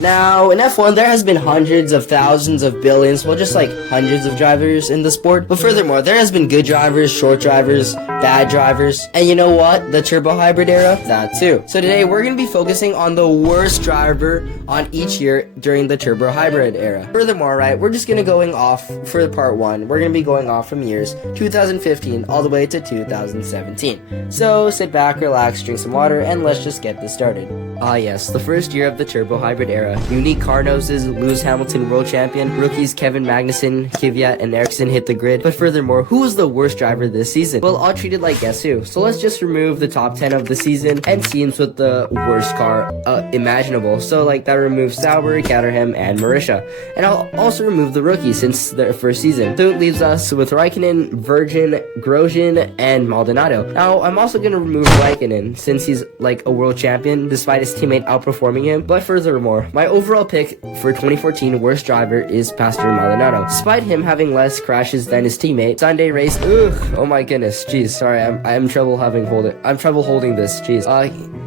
Now, in F1, there has been hundreds of thousands of billions, well, just like hundreds of drivers in the sport. But furthermore, there has been good drivers, short drivers, bad drivers, and you know what? The turbo hybrid era, that too. So today, we're going to be focusing on the worst driver on each year during the turbo hybrid era. Furthermore, right, we're just going to going off for part 1. We're going to be going off from years 2015 all the way to 2017. So sit back, relax, drink some water, and let's just get this started. Ah yes, the first year of the turbo hybrid era. Unique car noses, Lewis Hamilton world champion, rookies Kevin Magnussen, Kvyat, and Ericsson hit the grid. But furthermore, who was the worst driver this season? Well, all treated like guess who. So let's just remove the top 10 of the season and teams with the worst car imaginable. So like that removes Sauber, Caterham, and Marisha. And I'll also remove the rookies since their first season. So it leaves us with Raikkonen, Virgin, Grosjean, and Maldonado. Now, I'm also going to remove Raikkonen since he's like a world champion despite his teammate outperforming him. But furthermore, my overall pick for 2014 worst driver is Pastor Maldonado. Despite him having less crashes than his teammate, Sunday race, oh my goodness, jeez, sorry, I'm trouble holding this, jeez.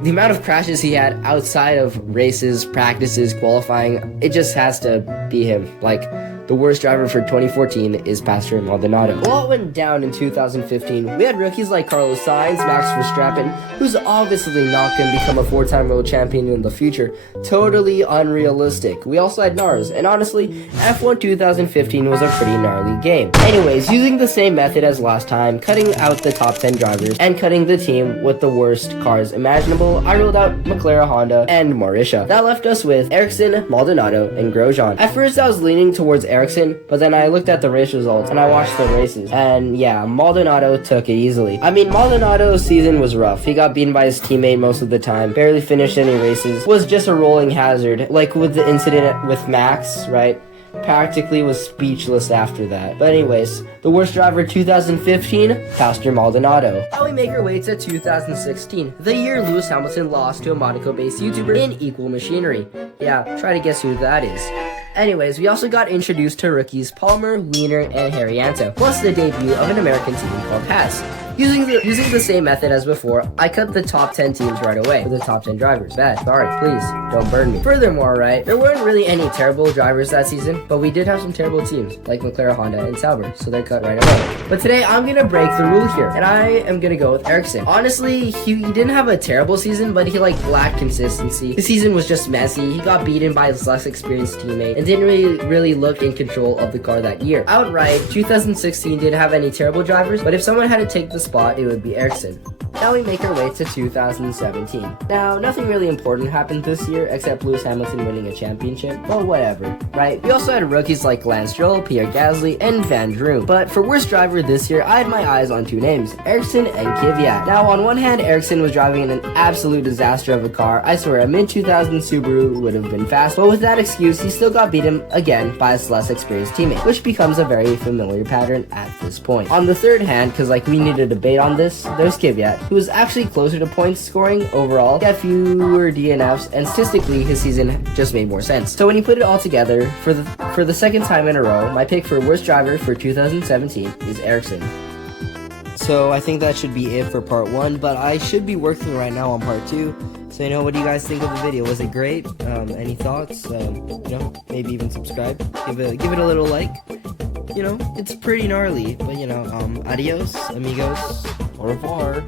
The amount of crashes he had outside of races, practices, qualifying, it just has to be him. Like, the worst driver for 2014 is Pastor Maldonado. Well, it went down in 2015. We had rookies like Carlos Sainz, Max Verstappen, who's obviously not going to become a 4-time world champion in the future. Totally unrealistic. We also had NARS, and honestly, F1 2015 was a pretty gnarly game. Anyways, using the same method as last time, cutting out the top 10 drivers, and cutting the team with the worst cars imaginable, I ruled out McLaren, Honda, and Marisha. That left us with Ericsson, Maldonado, and Grosjean. At first, I was leaning towards Ericsson, but then I looked at the race results and I watched the races, and yeah, Maldonado took it easily. I mean, Maldonado's season was rough. He got beaten by his teammate most of the time, barely finished any races, was just a rolling hazard, like with the incident with Max, right? Practically was speechless after that. But anyways, the worst driver 2015, Pastor Maldonado. Now we make our way to 2016, the year Lewis Hamilton lost to a Monaco-based YouTuber in Equal Machinery. Yeah, try to guess who that is. Anyways, we also got introduced to rookies Palmer, Wiener, and Haryanto, plus the debut of an American team called Haas. Using the same method as before, I cut the top 10 teams right away for the top 10 drivers. Bad, sorry, please, don't burn me. Furthermore, right, there weren't really any terrible drivers that season, but we did have some terrible teams, like McLaren, Honda, and Sauber, so they're cut right away. But today, I'm gonna break the rule here, and I am gonna go with Ericsson. Honestly, he didn't have a terrible season, but he like lacked consistency. His season was just messy. He got beaten by his less experienced teammate, and didn't really look in control of the car that year. Outright, 2016 didn't have any terrible drivers, but if someone had to take the spot, it would be Ericsson. Now we make our way to 2017. Now, nothing really important happened this year except Lewis Hamilton winning a championship. Well, whatever, right? We also had rookies like Lance Stroll, Pierre Gasly, and Van Droom. But for worst driver this year, I had my eyes on two names, Ericsson and Kvyat. Now, on one hand, Ericsson was driving in an absolute disaster of a car. I swear, a mid-2000 Subaru would have been fast, but with that excuse, he still got beaten again by his less experienced teammate, which becomes a very familiar pattern at this point. On the third hand, because like we need a debate on this, there's Kvyat, who was actually closer to points scoring overall, got fewer DNFs, and statistically his season just made more sense. So when you put it all together, for the second time in a row, my pick for worst driver for 2017 is Ericsson. So I think that should be it for part 1, but I should be working right now on part 2. So, you know, what do you guys think of the video? Was it great? Any thoughts? You know, maybe even subscribe. Give it a little like. You know, it's pretty gnarly, but you know, adios, amigos, au revoir.